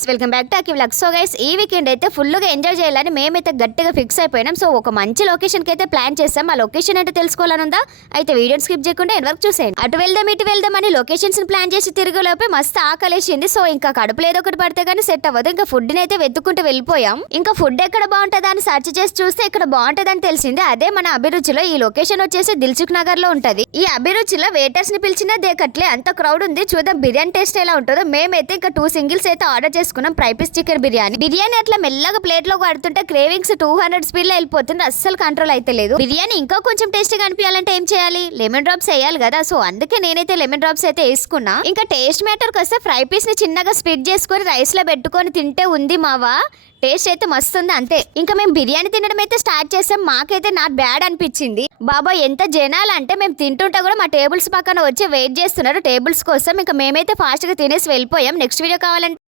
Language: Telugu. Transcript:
గైస్, వెల్కమ్ బ్యాక్ టు అకి వ్లాగ్స్. సో గైస్, ఈ వీకెండ్ అయితే ఫుల్గా ఎంజాయ్ చేయాలని మేమైతే గట్టిగా ఫిక్స్ అయిపోయినాం. సో ఒక మంచి లొకేషన్కి అయితే ప్లాన్ చేస్తాం. ఆ లొకేషన్ అంటే తెలుసుకోవాలనుందా? అయితే వీడియోని స్కిప్ చేయకుండా ఎండ్ వరకు చూసేయండి. అటు వెళ్దాం ఇటు వెళ్దాం అని లొకేషన్స్ ప్లాన్ చేసి తిరిగేలోపే మస్తు ఆకలేసింది. సో ఇంకా కడుపులో ఏదో ఒకటి పడితే కానీ సెట్ అవ్వదు. ఇంకా ఫుడ్ అయితే వెతుక్కుంటూ వెళ్ళిపోయాం. ఇంకా ఫుడ్ ఎక్కడ బాగుంటుందా అని సర్చ్ చేసి చూస్తే ఇక్కడ బాగుంటుందని తెలిసింది. అదే మన అభిరుచిలో. ఈ లొకేషన్ వచ్చేసి దిల్సుఖ్ నగర్ లో ఉంటది. ఈ అభిరుచిలో వెయిటర్స్ ని పిలిచినా దేకట్లే, అంత క్రౌడ్ ఉంది. చూద్దాం బిర్యానీ టేస్ట్ ఎలా ఉంటుందో. మేమైతే ఇంకా 2 సింగిల్స్ అయితే ఆర్డర్ చేసుకున్నాం. ఫ్రై పీస్ చికెన్ బిర్యానీ అట్లా మెల్లగా ప్లేట్ లో పడుతుంటే క్రేవింగ్స్ 200 స్పీడ్ లో వెళ్ళిపోతుంది. అస్సలు కంట్రోల్ అయితే లేదు. బిర్యానీ ఇంకా కొంచెం టేస్టీగా అనిపించాలంటే ఏం చేయాలి? లెమన్ డ్రాప్స్ వేయాలి కదా. సో అందుకే నేనైతే లెమన్ డ్రాప్స్ అయితే వేసుకున్నా. ఇంకా టేస్ట్ మ్యాటర్ వస్తే ఫ్రై పీస్ ని చిన్నగా స్ప్లిట్ చేసుకొని రైస్ లో పెట్టుకొని తింటే ఉంది మావా. టేస్ట్ అయితే మస్తు ఉంది. అంతే, ఇంకా మేము బిర్యానీ తినడం అయితే స్టార్ట్ చేసాం. మాకైతే నాట్ బ్యాడ్ అనిపించింది. బాబా ఎంత జనాలు అంటే మేము తింటుంటే కూడా మా టేబుల్స్ పక్కన వచ్చి వెయిట్ చేస్తున్నారు టేబుల్స్ కోసం. ఇంకా మేమైతే ఫాస్ట్ గా తినేసి వెళ్ళిపోయాం. నెక్స్ట్ వీడియో కావాలంటే